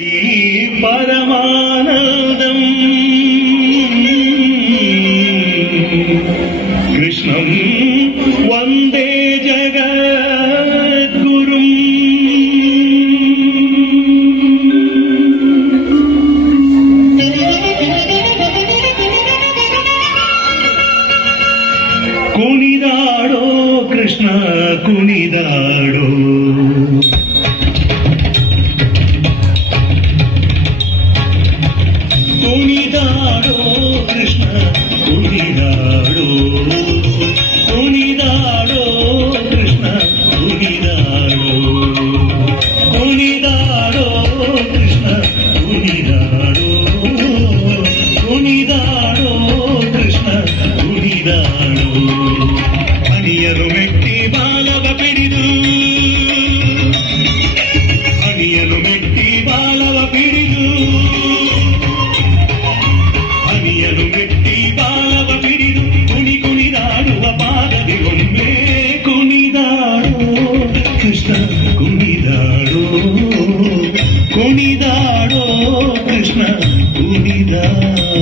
ഈ പരമാനന്ദം. കൃഷ്ണം വന്ദേ ജഗദ്ഗുരു. കുണിതാടോ കൃഷ്ണ കുണിതാടോ ಬಾಳು Yeah.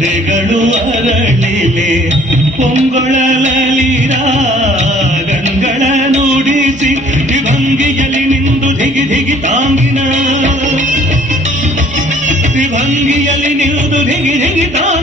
ಎಲೆಗಳು ಅರಳಿಲೆ ಪೊಂಗೊಳಲಲಿರ, ಗಂಗಳ ನುಡಿಸಿ ತ್ರಿಭಂಗಿಯಲ್ಲಿ ನಿಂದು ಧಿಗಿ ಧಿಗಿ ತಾಂಗಿನ ತ್ರಿಭಂಗಿಯಲ್ಲಿ ನಿಂದು ಧಿಗಿ ಧಿಗಿ ತಾಂಗಿನ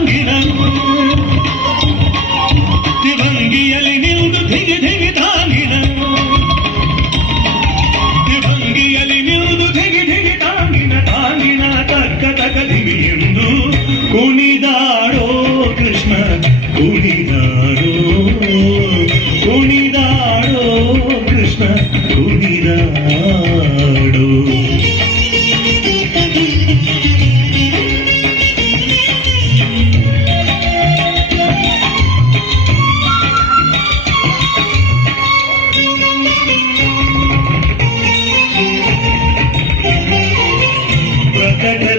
కృష్ణ కుమిరాడు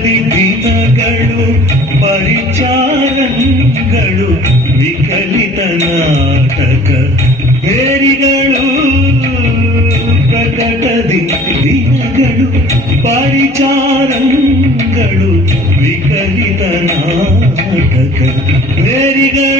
ದಿನಗಳು ಪರಿಚಾರಗಳು ವಿಕಲಿತ ನಾಟಕ மேரிகள்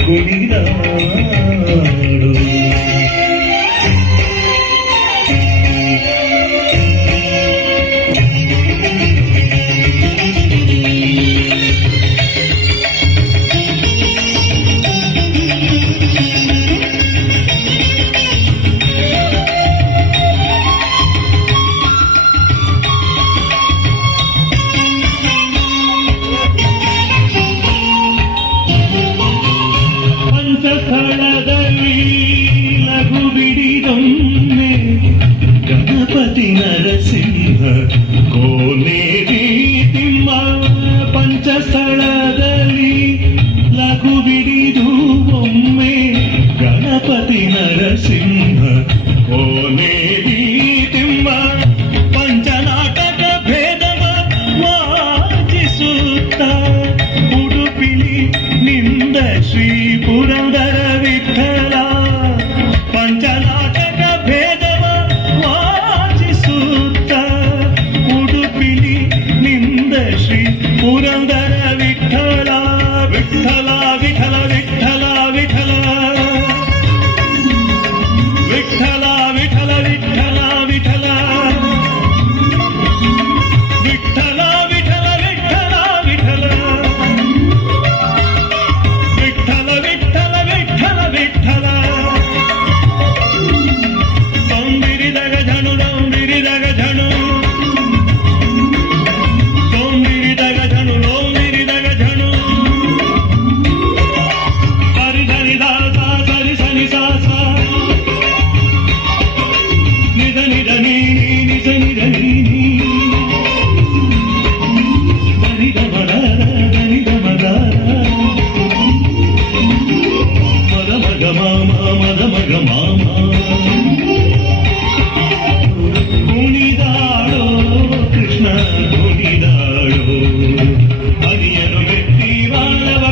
കൊടിയാടും ಕೋನೇರಿ ತಿಮ್ಮ ಪಂಚಸ್ಥಳದಲ್ಲಿ ಲಘು ಬಿಡಿದು ಒಮ್ಮೆ ಗಣಪತಿ ನರಸಿಂಹ. ಕೋನೇರಿ ತಿಮ್ಮ ಪಂಚನಾಟಕ ಭೇದವ ವಾಚಿಸುತ್ತ. ಉಡುಪಿಲಿ ನಿಂದ ಶ್ರೀ ಪುರಂದರವೇ మద మగ మామ ಕುಣಿದಾಡೋ ಕೃಷ್ಣ ಕುಣಿದಾಡೋ ಹರಿಯನು ಮೆಟ್ಟಿ ಬಾಳವ